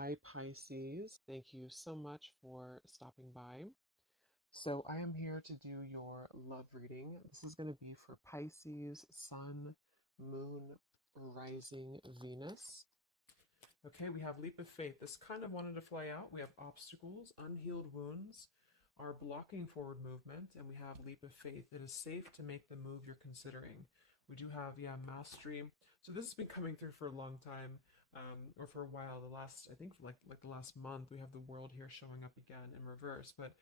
Hi, Pisces. Thank you so much for stopping by. So, I am here to do your love reading. This is going to be for Pisces, Sun, Moon, Rising, Venus. Okay, we have Leap of Faith. This kind of wanted to fly out. We have obstacles, unhealed wounds are blocking forward movement, and we have Leap of Faith. It is safe to make the move you're considering. We do have, yeah, Mastery. So this has been coming through for a long time, or for a while. The last, I think, like the last month, we have the World here showing up again in reverse. But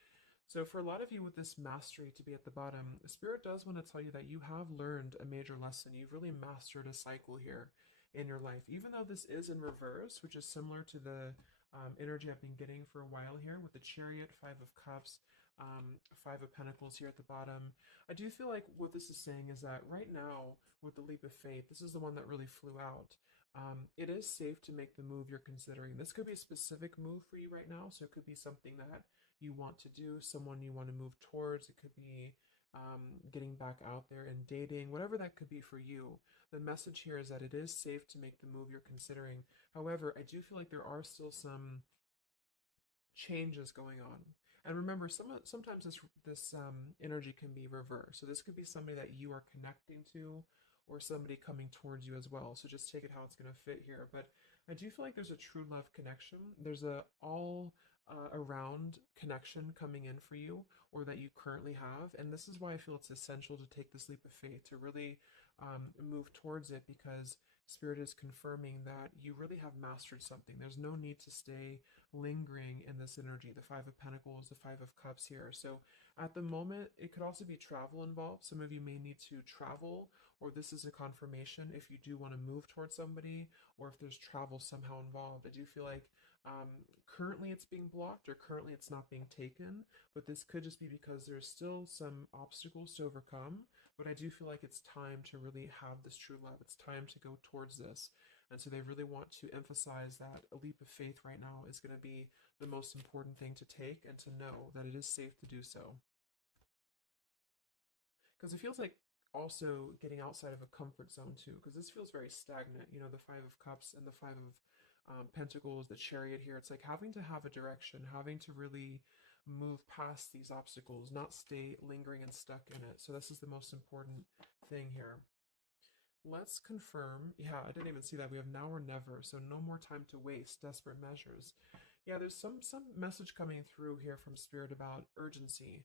so for a lot of you with this Mastery to be at the bottom, the Spirit does want to tell you that you have learned a major lesson. You've really mastered a cycle here in your life, even though this is in reverse, which is similar to the energy I've been getting for a while here with the Chariot, Five of Cups, Five of Pentacles here at the bottom. I do feel like what this is saying is that right now, with the Leap of Faith, this is the one that really flew out. It is safe to make the move you're considering. This could be a specific move for you right now, so it could be something that you want to do, someone you want to move towards. It could be getting back out there and dating, whatever that could be for you. The message here is that it is safe to make the move you're considering. However, I do feel like there are still some changes going on. And remember, sometimes this energy can be reversed. So this could be somebody that you are connecting to, or somebody coming towards you as well. So just take it how it's going to fit here. But I do feel like there's a true love connection. There's a all around connection coming in for you, or that you currently have. And this is why I feel it's essential to take this leap of faith to really move towards it, because Spirit is confirming that you really have mastered something. There's no need to stay lingering in this energy. The Five of Pentacles, the Five of Cups here. So at the moment, it could also be travel involved. Some of you may need to travel, or this is a confirmation if you do want to move towards somebody, or if there's travel somehow involved. I do feel like currently it's being blocked, or currently it's not being taken, but this could just be because there's still some obstacles to overcome. But I do feel like it's time to really have this true love. It's time to go towards this. And so they really want to emphasize that a leap of faith right now is going to be the most important thing to take, and to know that it is safe to do so. Because it feels like also getting outside of a comfort zone too, because this feels very stagnant. You know, the Five of Cups and the Five of Pentacles, the Chariot here. It's like having to have a direction, having to really move past these obstacles, not stay lingering and stuck in it. So this is the most important thing here. Let's confirm. Yeah, I didn't even see that. We have now or never, so no more time to waste. Desperate measures. Yeah, there's some message coming through here from Spirit about urgency.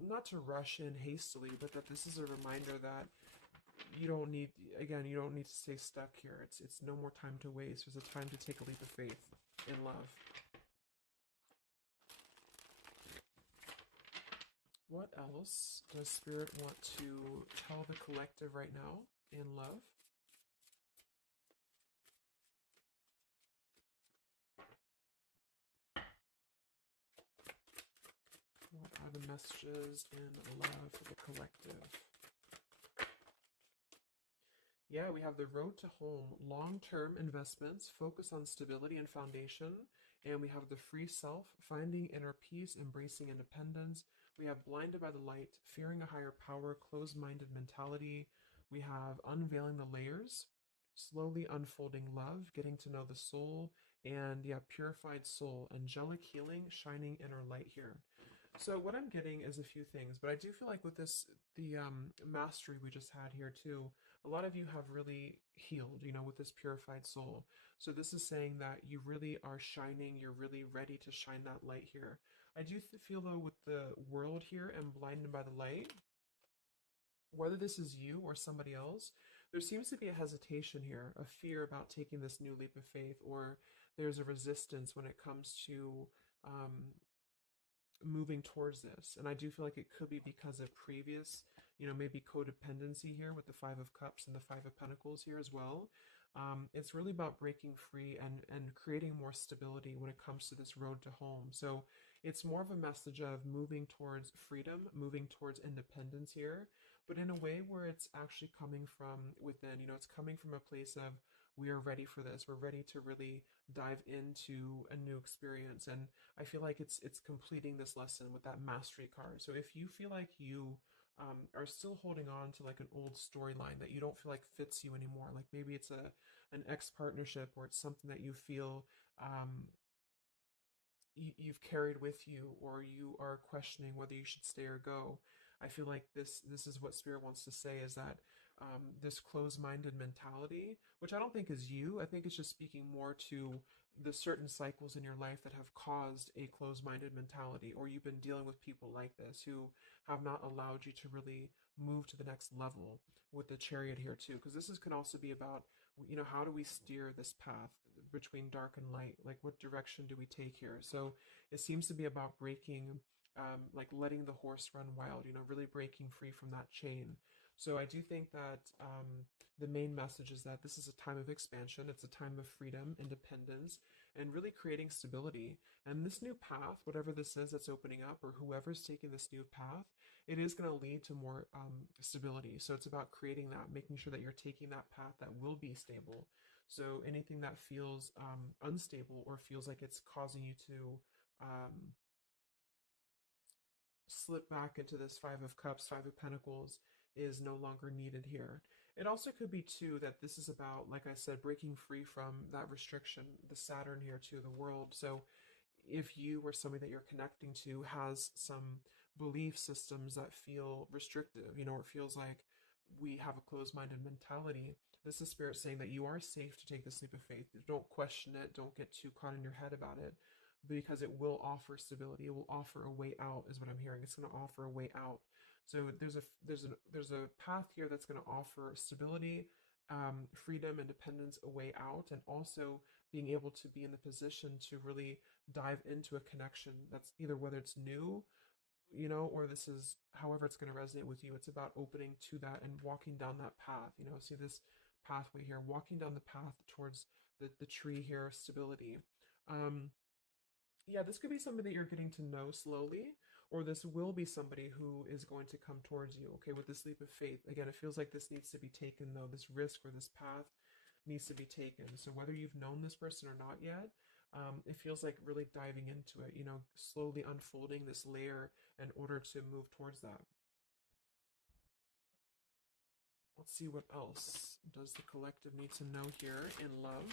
Not to rush in hastily, but that this is a reminder that you don't need, again, you don't need to stay stuck here. It's no more time to waste. There's a time to take a leap of faith in love. What else does Spirit want to tell the collective right now in love? What are the messages in love for the collective? Yeah, we have the road to home, long-term investments, focus on stability and foundation. And we have the free self, finding inner peace, embracing independence. We have blinded by the light, fearing a higher power, closed-minded mentality. We have unveiling the layers, slowly unfolding love, getting to know the soul, and yeah, purified soul, angelic healing, shining inner light here. So what I'm getting is a few things, but I do feel like with this, the mastery we just had here too, a lot of you have really healed, you know, with this purified soul. So this is saying that you really are shining, you're really ready to shine that light here. I do feel though with the world here and blinded by the light, whether this is you or somebody else, there seems to be a hesitation here, a fear about taking this new leap of faith, or there's a resistance when it comes to um, moving towards this. And I do feel like it could be because of previous, you know, maybe codependency here with the Five of Cups and the Five of Pentacles here as well. It's really about breaking free and creating more stability when it comes to this road to home. So it's more of a message of moving towards freedom, moving towards independence here, but in a way where it's actually coming from within. You know, it's coming from a place of, we are ready for this. We're ready to really dive into a new experience. And I feel like it's completing this lesson with that mastery card. So if you feel like you are still holding on to like an old storyline that you don't feel like fits you anymore. Like maybe it's an ex partnership, or it's something that you feel um, you've carried with you, or you are questioning whether you should stay or go. I feel like this is what Spirit wants to say, is that this closed-minded mentality, which I don't think is you. I think it's just speaking more to the certain cycles in your life that have caused a closed-minded mentality, or you've been dealing with people like this who have not allowed you to really move to the next level, with the Chariot here too, because this is can also be about, how do we steer this path between dark and light? Like, what direction do we take here? So it seems to be about breaking, like letting the horse run wild, really breaking free from that chain. So I do think that the main message is that this is a time of expansion. It's a time of freedom, independence, and really creating stability. And this new path, whatever this is that's opening up, or whoever's taking this new path, it is going to lead to more stability. So it's about creating that, making sure that you're taking that path that will be stable. So anything that feels unstable, or feels like it's causing you to slip back into this Five of Cups, Five of Pentacles, is no longer needed here. It also could be too that this is about, like I said, breaking free from that restriction, the Saturn here to the world. So if you or somebody that you're connecting to has some belief systems that feel restrictive, or it feels like we have a closed-minded mentality, this is Spirit saying that you are safe to take this leap of faith. Don't question it. Don't get too caught in your head about it, because it will offer stability. It will offer a way out, is what I'm hearing. It's going to offer a way out. So there's a path here that's going to offer stability, freedom, independence, a way out, and also being able to be in the position to really dive into a connection that's either, whether it's new, or this is however it's going to resonate with you. It's about opening to that and walking down that path. See this pathway here, walking down the path towards the tree here, stability. Um, yeah, this could be somebody that you're getting to know slowly, or this will be somebody who is going to come towards you. Okay, with this leap of faith, again, it feels like this needs to be taken, though. This risk or this path needs to be taken. So whether you've known this person or not yet, it feels like really diving into it, slowly unfolding this layer in order to move towards that. Let's see, what else does the collective need to know here in love?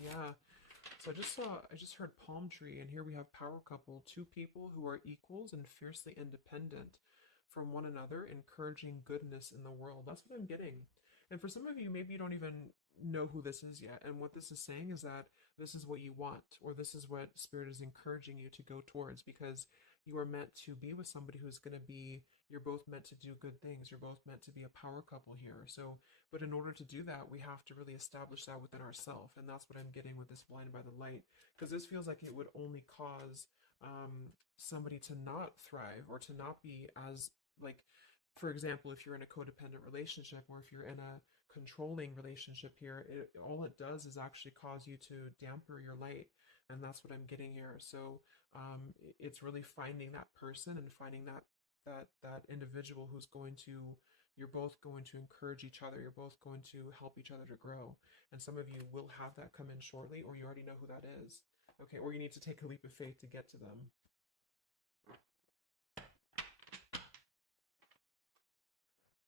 Yeah. So I just heard palm tree, and here we have power couple, two people who are equals and fiercely independent from one another, encouraging goodness in the world. That's what I'm getting. And for some of you, maybe you don't even know who this is yet. And what this is saying is that this is what you want, or this is what Spirit is encouraging you to go towards, because you are meant to be with somebody who's going to be, you're both meant to do good things. You're both meant to be a power couple here. So, but in order to do that, we have to really establish that within ourselves. And that's what I'm getting with this Blinded by the Light, because this feels like it would only cause somebody to not thrive, or to not be as, like, for example, if you're in a codependent relationship, or if you're in a controlling relationship here, all it does is actually cause you to damper your light. And that's what I'm getting here. So it's really finding that person, and finding that individual who's going to, you're both going to encourage each other. You're both going to help each other to grow. And some of you will have that come in shortly, or you already know who that is. Okay, or you need to take a leap of faith to get to them.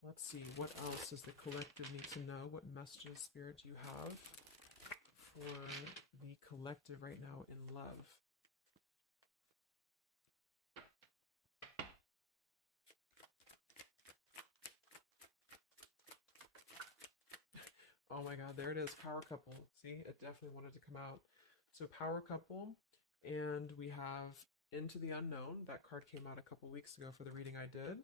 Let's see, what else does the collective need to know? What messages, Spirit, do you have for the collective right now in love? Oh my God, there it is, power couple. See, it definitely wanted to come out. So power couple, and we have Into the Unknown. That card came out a couple weeks ago for the reading I did.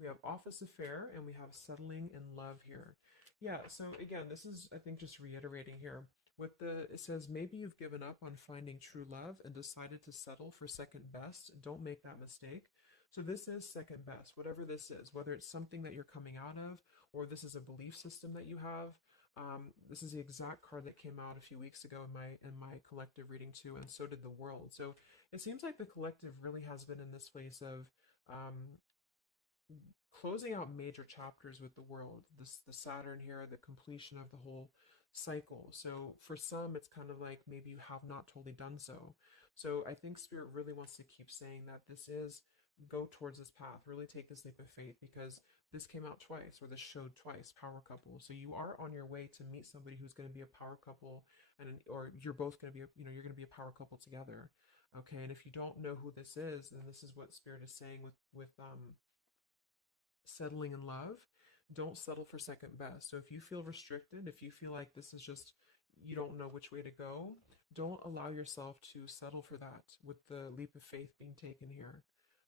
We have Office Affair, and we have Settling in Love here. Yeah, so again, this is, I think, just reiterating here. It says, maybe you've given up on finding true love and decided to settle for second best. Don't make that mistake. So this is second best, whatever this is, whether it's something that you're coming out of, or this is a belief system that you have. This is the exact card that came out a few weeks ago in my collective reading too, and so did the world. So it seems like the collective really has been in this place of closing out major chapters with the world. The Saturn here, the completion of the whole cycle. So for some, it's kind of like maybe you have not totally done so. So I think Spirit really wants to keep saying that this is go towards this path, really take this leap of faith, because this came out twice, or this showed twice, power couple. So you are on your way to meet somebody who's going to be a power couple, or you're both going to be, you're going to be a power couple together. Okay, and if you don't know who this is, then this is what Spirit is saying with settling in love. Don't settle for second best. So if you feel restricted, if you feel like this is just, you don't know which way to go, don't allow yourself to settle for that with the leap of faith being taken here.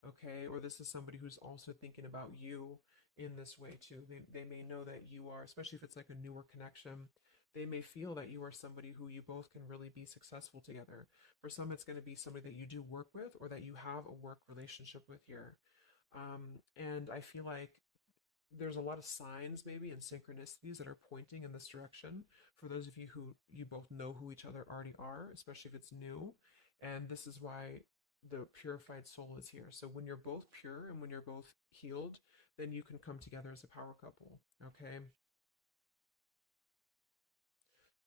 Okay, or this is somebody who's also thinking about you in this way too. They may know that you are, especially if it's like a newer connection, they may feel that you are somebody who you both can really be successful together. For some, it's going to be somebody that you do work with or that you have a work relationship with here. And I feel like there's a lot of signs maybe and synchronicities that are pointing in this direction for those of you who you both know who each other already are, especially if it's new. And this is why the purified soul is here. So when you're both pure and when you're both healed, then you can come together as a power couple. Okay.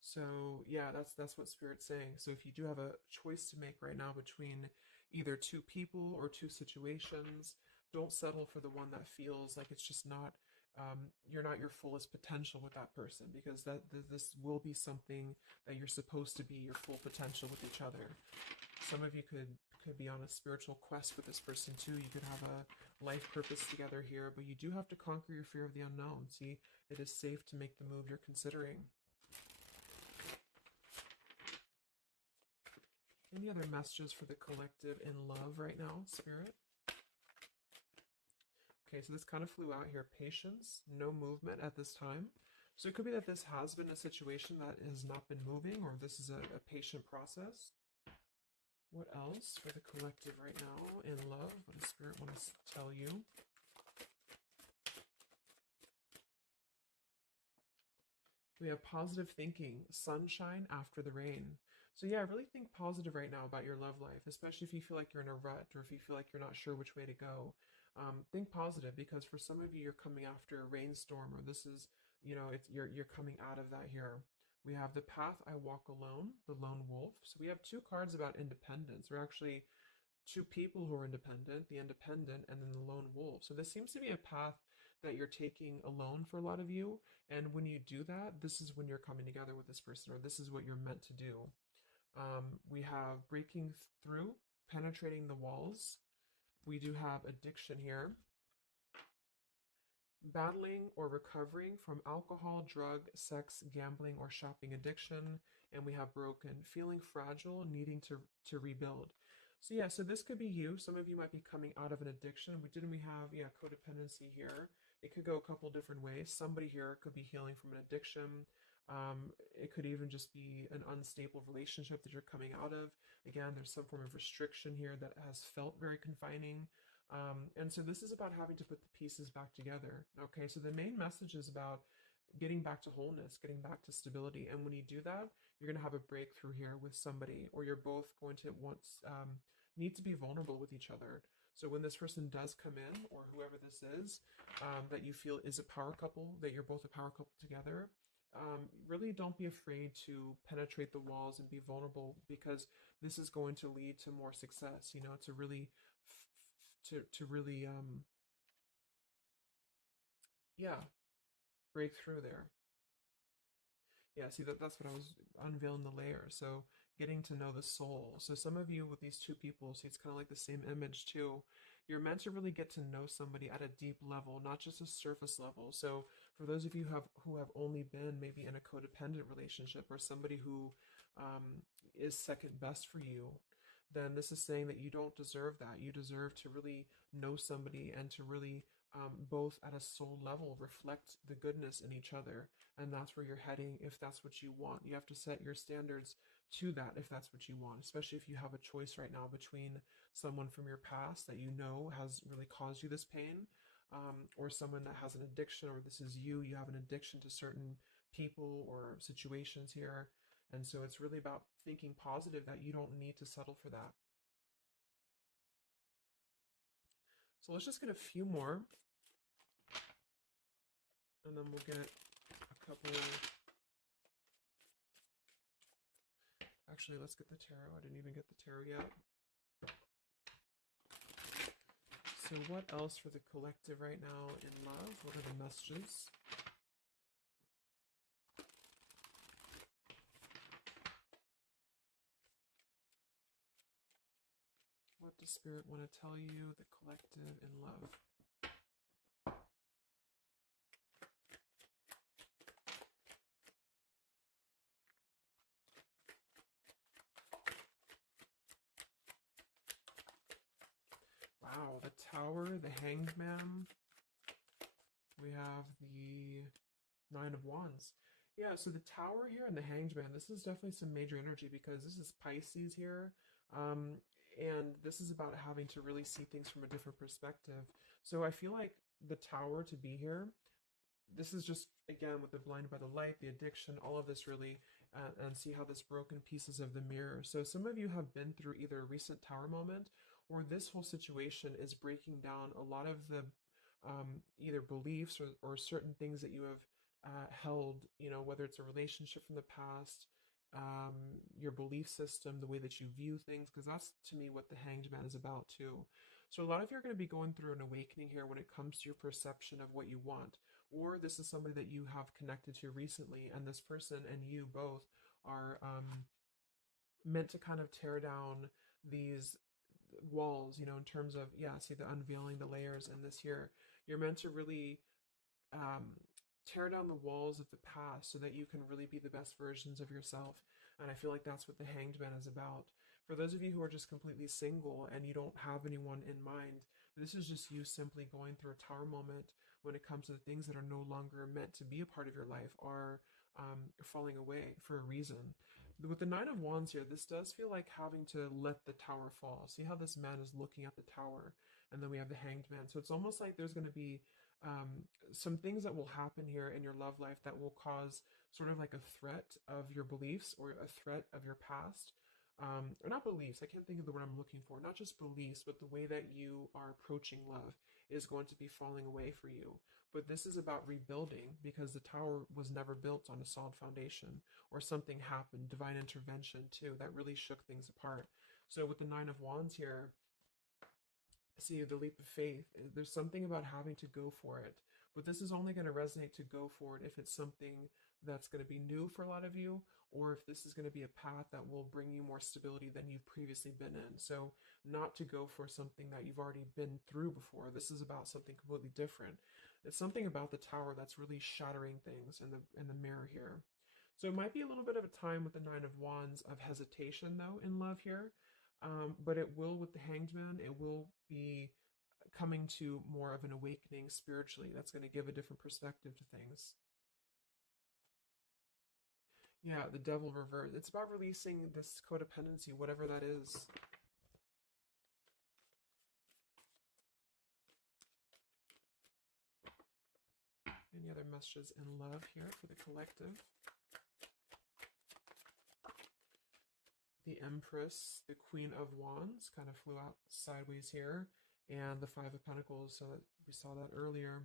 So yeah, that's what Spirit's saying. So if you do have a choice to make right now between either two people or two situations, don't settle for the one that feels like it's just not you're not your fullest potential with that person, because this will be something that you're supposed to be your full potential with each other. Some of you could be on a spiritual quest with this person too. You could have a life purpose together here, but you do have to conquer your fear of the unknown. See, it is safe to make the move you're considering. Any other messages for the collective in love right now, Spirit? Okay, so this kind of flew out here. Patience, no movement at this time. So it could be that this has been a situation that has not been moving, or this is a patient process. What else for the collective right now in love? What does Spirit want to tell you? We have positive thinking, sunshine after the rain. So yeah, really think positive right now about your love life, especially if you feel like you're in a rut or if you feel like you're not sure which way to go. Think positive, because for some of you, you're coming after a rainstorm, or this is, it's you're coming out of that here. We have the path I walk alone, the lone wolf. So we have two cards about independence. We're actually two people who are independent, the independent, and then the lone wolf. So this seems to be a path that you're taking alone for a lot of you. And when you do that, this is when you're coming together with this person, or this is what you're meant to do. We have breaking through, penetrating the walls. We do have addiction here, battling or recovering from alcohol, drug, sex, gambling, or shopping addiction. And we have broken, feeling fragile, needing to rebuild. So yeah, so this could be you. Some of you might be coming out of an addiction. We have codependency here. It could go a couple different ways. Somebody here could be healing from an addiction. It could even just be an unstable relationship that you're coming out of. Again, there's some form of restriction here that has felt very confining. And so this is about having to put the pieces back together. Okay, so the main message is about getting back to wholeness, getting back to stability. And when you do that, you're going to have a breakthrough here with somebody, or you're both going to need to be vulnerable with each other. So when this person does come in, or whoever this is, that you feel is a power couple, that you're both a power couple together, really don't be afraid to penetrate the walls and be vulnerable, because this is going to lead to more success, to really to really yeah, break through there. Yeah, see, that's what I was unveiling, the layer. So getting to know the soul. So some of you with these two people, see, it's kind of like the same image too. You're meant to really get to know somebody at a deep level, not just a surface level. So for those of you who have only been maybe in a codependent relationship, or somebody who is second best for you, then this is saying that you don't deserve that. You deserve to really know somebody, and to really both at a soul level reflect the goodness in each other. And that's where you're heading if that's what you want. You have to set your standards to that if that's what you want, especially if you have a choice right now between someone from your past that you know has really caused you this pain, or someone that has an addiction, or this is you have an addiction to certain people or situations here. And so it's really about thinking positive, that you don't need to settle for that. So let's just get a few more, and then we'll get a couple Actually, let's get the tarot. I didn't even get the tarot yet. So what else for the collective right now in love? What are the messages? What does Spirit want to tell you, the collective in love? Wow, the Tower, the Hanged Man. We have the Nine of Wands. Yeah, so the Tower here and the Hanged Man, this is definitely some major energy because this is Pisces here. Um, and this is about having to really see things from a different perspective. So I feel like the Tower to be here, this is just, again, with the blinded by the light, the addiction, all of this really, and see how this broken pieces of the mirror. So some of you have been through either a recent Tower moment or this whole situation is breaking down a lot of the either beliefs or certain things that you have held, you know, whether it's a relationship from the past, your belief system, the way that you view things, because that's to me what the Hanged Man is about too. So a lot of you are going to be going through an awakening here when it comes to your perception of what you want. Or this is somebody that you have connected to recently, and this person and you both are meant to kind of tear down these walls, you know, in terms of, yeah, see the unveiling the layers in this here. You're meant to really um, tear down the walls of the past so that you can really be the best versions of yourself. And I feel like that's what the Hanged Man is about. For those of you who are just completely single and you don't have anyone in mind, this is just you simply going through a tower moment when it comes to the things that are no longer meant to be a part of your life are falling away for a reason. With the Nine of Wands here, this does feel like having to let the tower fall. See how this man is looking at the tower, and then we have the Hanged Man. So it's almost like there's going to be some things that will happen here in your love life that will cause sort of like a threat of your beliefs or a threat of your past. Or not beliefs, I can't think of the word I'm looking for. Not just beliefs, but the way that you are approaching love is going to be falling away for you. But this is about rebuilding because the tower was never built on a solid foundation, or something happened, divine intervention too, that really shook things apart. So with the Nine of Wands here, see the leap of faith. There's something about having to go for it, but this is only going to resonate to go for it if it's something that's going to be new for a lot of you, or if this is going to be a path that will bring you more stability than you've previously been in. So not to go for something that you've already been through before. This is about something completely different. It's something about the tower that's really shattering things in the mirror here. So it might be a little bit of a time with the Nine of Wands of hesitation though in love here. But it will, with the Hanged Man, it will be coming to more of an awakening spiritually. That's going to give a different perspective to things. Yeah, the Devil reverse. It's about releasing this codependency, whatever that is. Any other messages in love here for the collective? The Empress, the Queen of Wands, kind of flew out sideways here, and the Five of Pentacles, so that we saw that earlier.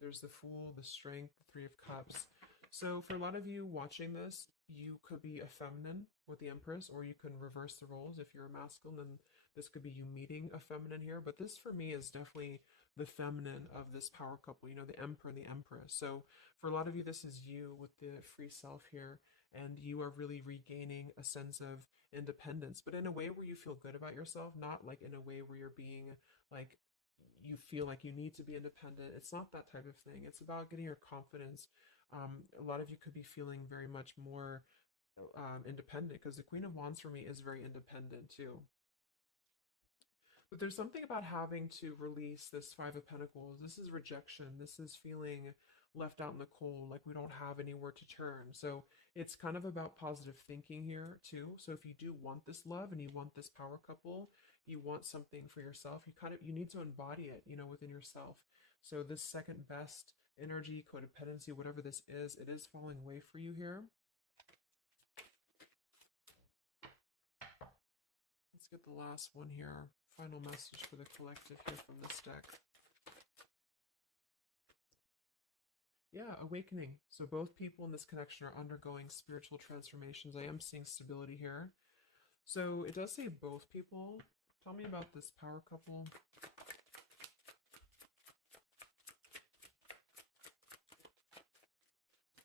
There's the Fool, the Strength, the Three of Cups. So for a lot of you watching this, you could be a feminine with the Empress, or you can reverse the roles. If you're a masculine, then this could be you meeting a feminine here. But this for me is definitely the feminine of this power couple, you know, the Emperor and the Empress. So for a lot of you, this is you with the free self here, and you are really regaining a sense of independence, but in a way where you feel good about yourself, not like in a way where you're being like you feel like you need to be independent. It's not that type of thing. It's about getting your confidence. A lot of you could be feeling very much more independent because the Queen of Wands for me is very independent too. But there's something about having to release this Five of Pentacles. This is rejection. This is feeling left out in the cold, like we don't have anywhere to turn. So it's kind of about positive thinking here too. So if you do want this love and you want this power couple, you want something for yourself, you need to embody it, you know, within yourself. So this second best energy, codependency, whatever this is, it is falling away for you here. Let's get the last one here. Final message for the collective here from this deck. Yeah, awakening. So both people in this connection are undergoing spiritual transformations. I am seeing stability here. So it does say both people. Tell me about this power couple.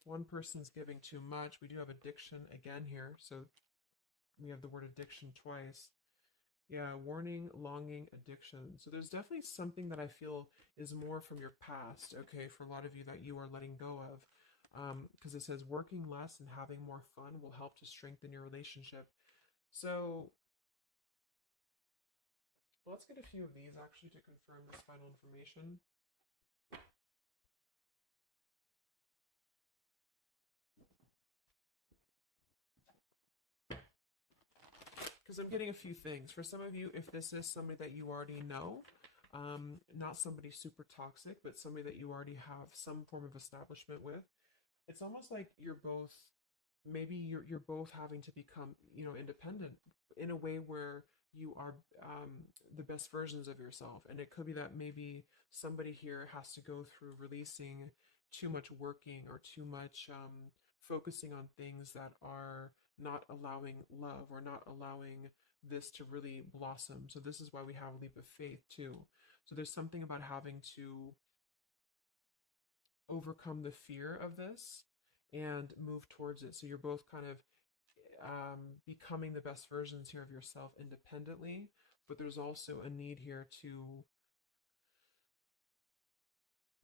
One person's giving too much. We do have addiction again here. So we have the word addiction twice. Yeah, warning, longing, addiction. So there's definitely something that I feel is more from your past, okay, for a lot of you that you are letting go of. Because it says working less and having more fun will help to strengthen your relationship. So let's get a few of these actually to confirm this final information. Because I'm getting a few things. For some of you, if this is somebody that you already know, not somebody super toxic, but somebody that you already have some form of establishment with, it's almost like you're both, maybe you're both having to become, independent in a way where you are the best versions of yourself. And it could be that maybe somebody here has to go through releasing too much working or too much focusing on things that are not allowing love or not allowing this to really blossom. So this is why we have a leap of faith too. So there's something about having to overcome the fear of this and move towards it. So you're both kind of becoming the best versions here of yourself independently, but there's also a need here to,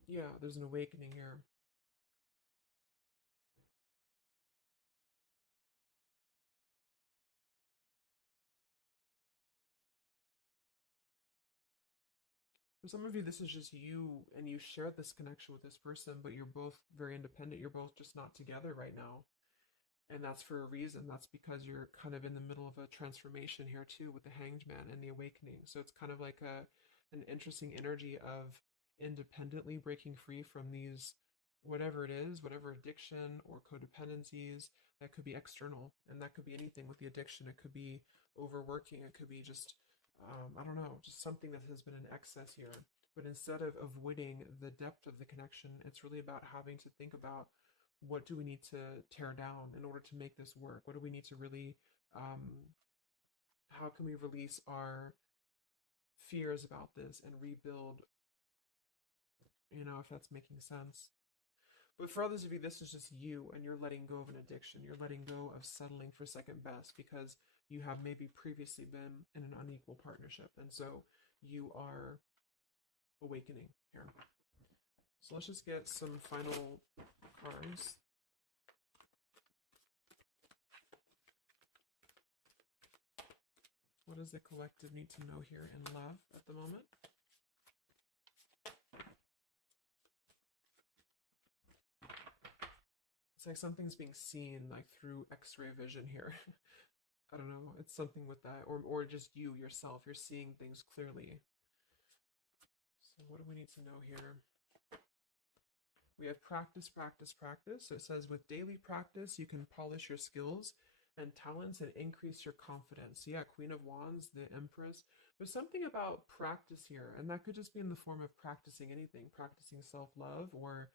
yeah, there's an awakening here. For some of you, this is just you and you share this connection with this person, but you're both very independent. You're both just not together right now. And that's for a reason. That's because you're kind of in the middle of a transformation here too with the Hanged Man and the awakening. So it's kind of like an interesting energy of independently breaking free from these, whatever it is, whatever addiction or codependencies that could be external, and that could be anything with the addiction. It could be overworking. It could be just I don't know, just something that has been in excess here. But instead of avoiding the depth of the connection, it's really about having to think about what do we need to tear down in order to make this work? What do we need to really, how can we release our fears about this and rebuild, if that's making sense? But for others of you, this is just you and you're letting go of an addiction. You're letting go of settling for second best because you have maybe previously been in an unequal partnership. And so you are awakening here. So let's just get some final cards. What does the collective need to know here in love at the moment? It's like something's being seen like through x-ray vision here. I don't know, it's something with that, or just you yourself, you're seeing things clearly. So what do we need to know here? We have practice, practice, practice. So it says with daily practice, you can polish your skills and talents and increase your confidence. So yeah, Queen of Wands, the Empress. There's something about practice here, and that could just be in the form of practicing anything, practicing self-love or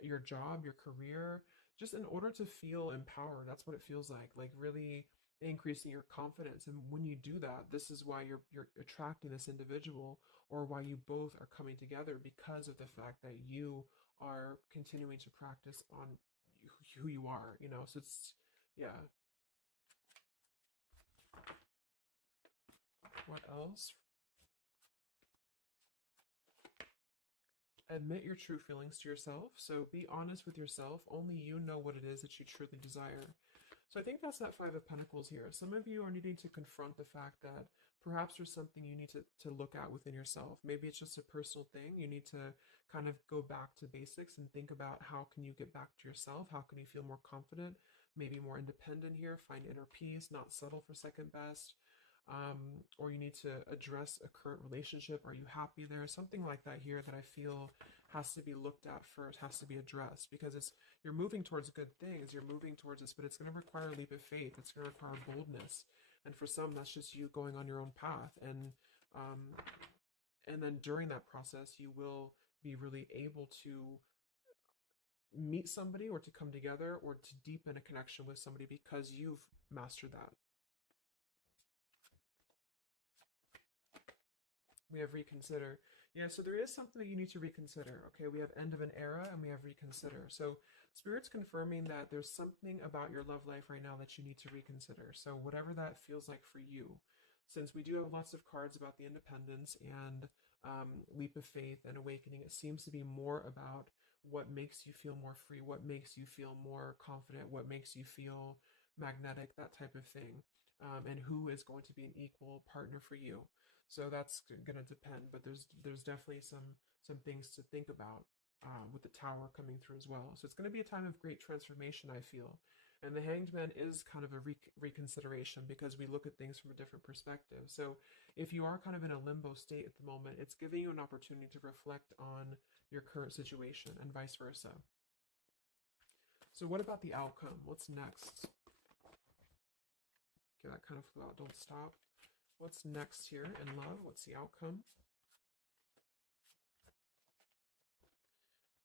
your job, your career, just in order to feel empowered. That's what it feels like really increasing your confidence. And when you do that, this is why you're attracting this individual, or why you both are coming together, because of the fact that you are continuing to practice on who you are, So it's, yeah. What else? Admit your true feelings to yourself. So be honest with yourself. Only you know what it is that you truly desire. So I think that's that Five of Pentacles here. Some of you are needing to confront the fact that perhaps there's something you need to look at within yourself. Maybe it's just a personal thing. You need to kind of go back to basics and think about how can you get back to yourself? How can you feel more confident, maybe more independent here, find inner peace, not settle for second best. Or you need to address a current relationship. Are you happy there? Something like that here that I feel has to be looked at first, has to be addressed, because you're moving towards good things, you're moving towards this, but it's going to require a leap of faith. It's going to require boldness, and for some, that's just you going on your own path, and then during that process, you will be really able to meet somebody or to come together or to deepen a connection with somebody because you've mastered that. We have reconsider. Yeah, so there is something that you need to reconsider. Okay, we have end of an era and we have reconsider. So Spirit's confirming that there's something about your love life right now that you need to reconsider. So whatever that feels like for you, since we do have lots of cards about the independence and leap of faith and awakening, it seems to be more about what makes you feel more free, what makes you feel more confident, what makes you feel magnetic, that type of thing, and who is going to be an equal partner for you. So that's going to depend, but there's definitely some things to think about with the Tower coming through as well. So it's going to be a time of great transformation, I feel. And the Hanged Man is kind of a reconsideration because we look at things from a different perspective. So if you are kind of in a limbo state at the moment, it's giving you an opportunity to reflect on your current situation and vice versa. So what about the outcome? What's next? Okay, that kind of flew out. Don't stop. What's next here in love? What's the outcome?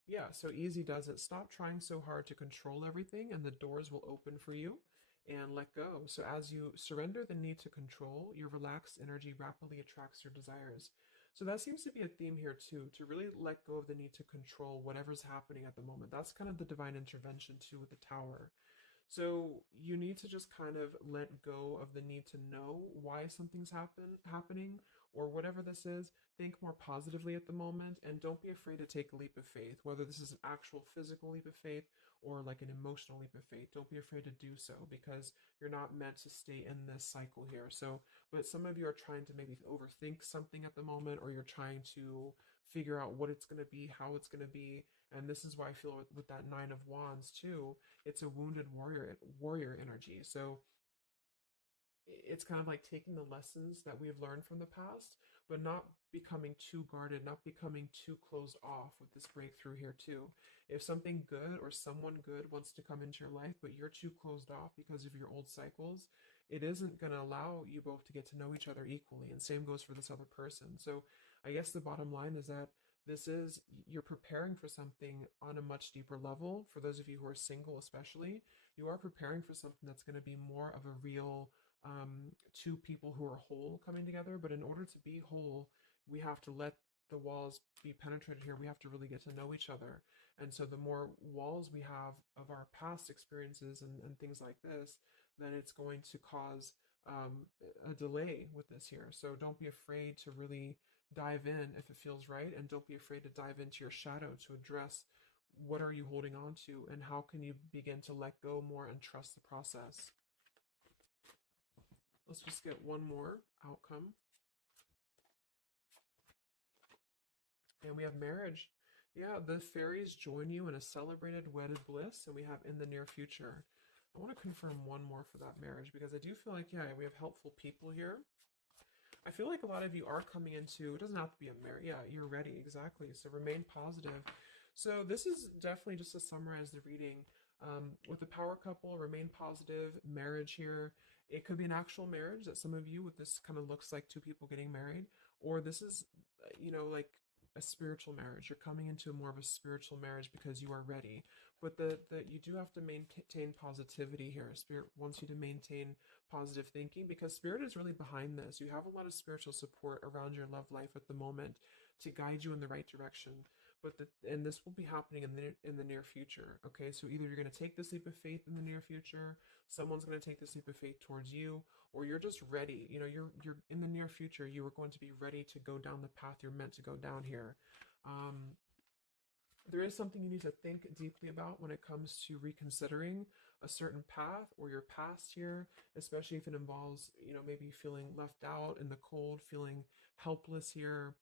Yeah, so easy does it. Stop trying so hard to control everything, and the doors will open for you, and let go. So as you surrender the need to control, your relaxed energy rapidly attracts your desires. So that seems to be a theme here too, to really let go of the need to control whatever's happening at the moment. That's kind of the divine intervention too with the Tower. So you need to just kind of let go of the need to know why something's happening or whatever this is. Think more positively at the moment and don't be afraid to take a leap of faith, whether this is an actual physical leap of faith or like an emotional leap of faith. Don't be afraid to do so because you're not meant to stay in this cycle here. So, but some of you are trying to maybe overthink something at the moment, or you're trying to figure out what it's going to be, how it's going to be. And this is why I feel with that Nine of Wands too, it's a wounded warrior energy. So it's kind of like taking the lessons that we've learned from the past, but not becoming too guarded, not becoming too closed off with this breakthrough here too. If something good or someone good wants to come into your life, but you're too closed off because of your old cycles, it isn't going to allow you both to get to know each other equally. And same goes for this other person. So I guess the bottom line is that this is, you're preparing for something on a much deeper level. For those of you who are single, especially, you are preparing for something that's going to be more of a real two people who are whole coming together. But in order to be whole, we have to let the walls be penetrated here. We have to really get to know each other. And so the more walls we have of our past experiences and things like this, then it's going to cause a delay with this here. So don't be afraid to really dive in if it feels right, and don't be afraid to dive into your shadow to address what are you holding on to and how can you begin to let go more and trust the process. Let's just get one more outcome. And we have marriage. Yeah, the fairies join you in a celebrated wedded bliss, and we have in the near future. I want to confirm one more for that marriage because I do feel like, yeah, we have helpful people here. I feel like a lot of you are coming into, it doesn't have to be a marriage. Yeah, you're ready. Exactly. So remain positive. So this is definitely just to summarize the reading. With the power couple, remain positive, marriage here. It could be an actual marriage that some of you with this kind of looks like two people getting married, or this is, like a spiritual marriage. You're coming into more of a spiritual marriage because you are ready. But the you do have to maintain positivity here. Spirit wants you to maintain positive thinking because Spirit is really behind this. You have a lot of spiritual support around your love life at the moment to guide you in the right direction. And this will be happening in the near future. Okay, so either you're going to take this leap of faith in the near future, someone's going to take this leap of faith towards you, or you're just ready. You're in the near future. You are going to be ready to go down the path you're meant to go down here. There is something you need to think deeply about when it comes to reconsidering a certain path or your past here, especially if it involves, maybe feeling left out in the cold, feeling helpless here,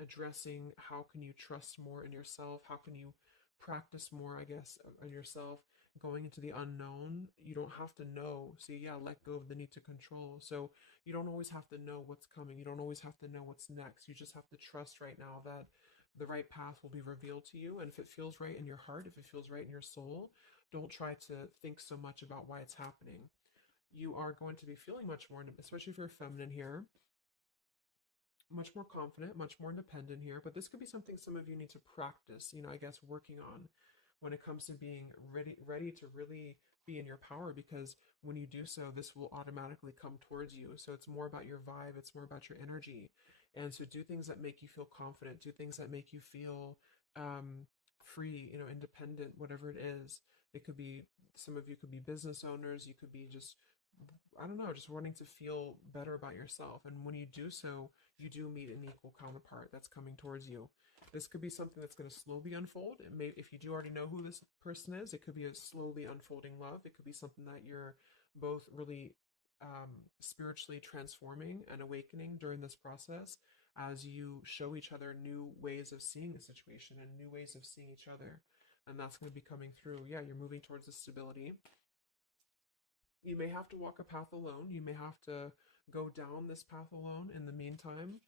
addressing how can you trust more in yourself, how can you practice more, I guess, on yourself, going into the unknown. You don't have to know. See, yeah, let go of the need to control. So you don't always have to know what's coming. You don't always have to know what's next. You just have to trust right now that the right path will be revealed to you. And if it feels right in your heart, if it feels right in your soul, don't try to think so much about why it's happening. You are going to be feeling much more, especially if you're feminine here, much more confident, much more independent here. But this could be something some of you need to practice, I guess, working on. when it comes to being ready to really be in your power, because when you do so, this will automatically come towards you. So it's more about your vibe, it's more about your energy. And so do things that make you feel confident, do things that make you feel free, independent, whatever it is. It could be, some of you could be business owners, you could be just, I don't know, just wanting to feel better about yourself. And when you do so, you do meet an equal counterpart that's coming towards you. This could be something that's going to slowly unfold. It may, if you do already know who this person is, it could be a slowly unfolding love. It could be something that you're both really spiritually transforming and awakening during this process, as you show each other new ways of seeing a situation and new ways of seeing each other. And that's going to be coming through. Yeah, you're moving towards this stability. You may have to walk a path alone. You may have to go down this path alone in the meantime,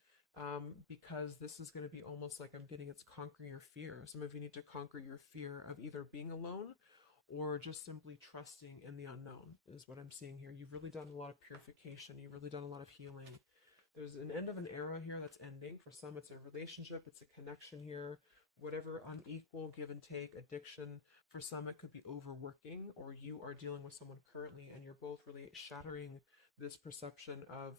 because this is going to be almost like, I'm getting, it's conquer your fear. Some of you need to conquer your fear of either being alone or just simply trusting in the unknown, is what I'm seeing here. You've really done a lot of purification. You've really done a lot of healing. There's an end of an era here that's ending. For some, it's a relationship, it's a connection here, whatever unequal give and take, addiction. For some, it could be overworking, or you are dealing with someone currently and you're both really shattering this perception of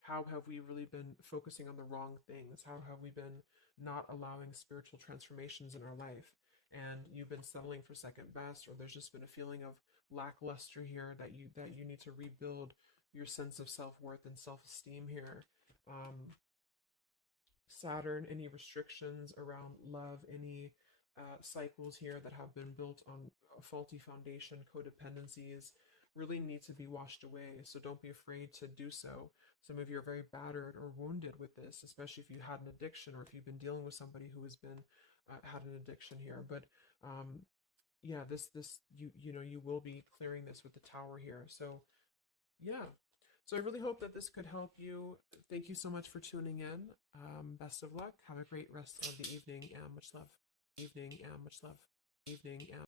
how have we really been focusing on the wrong things? How have we been not allowing spiritual transformations in our life? And you've been settling for second best, or there's just been a feeling of lackluster here, that you need to rebuild your sense of self-worth and self-esteem here. Saturn, any restrictions around love, any cycles here that have been built on a faulty foundation, codependencies, really need to be washed away. So don't be afraid to do so. Some of you are very battered or wounded with this, especially if you had an addiction, or if you've been dealing with somebody who has been had an addiction here. But yeah, this you will be clearing this with the Tower here. So yeah. So I really hope that this could help you. Thank you so much for tuning in. Best of luck. Have a great rest of the evening, and much love. Evening, and much love. Evening, and